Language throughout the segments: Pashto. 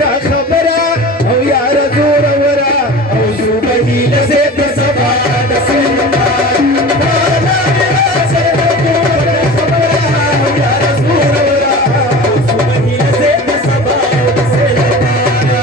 پټه خبره او یار زوروره او زو بهیله زید د سبا د سیل لپاره والا مې راسه د پټه خبره او یار زوروره او زو بهیله زید د سبا د سیل لپاره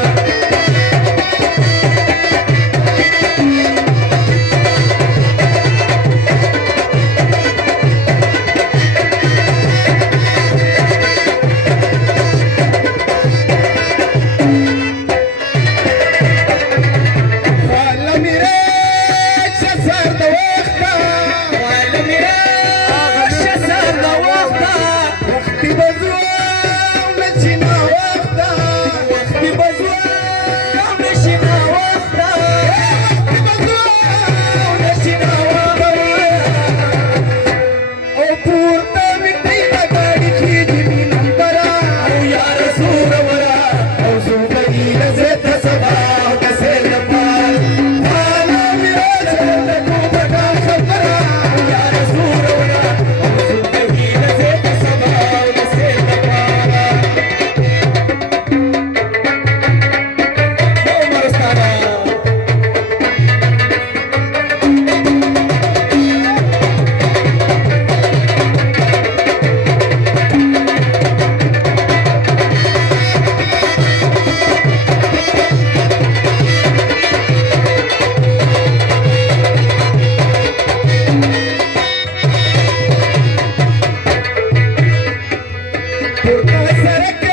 Por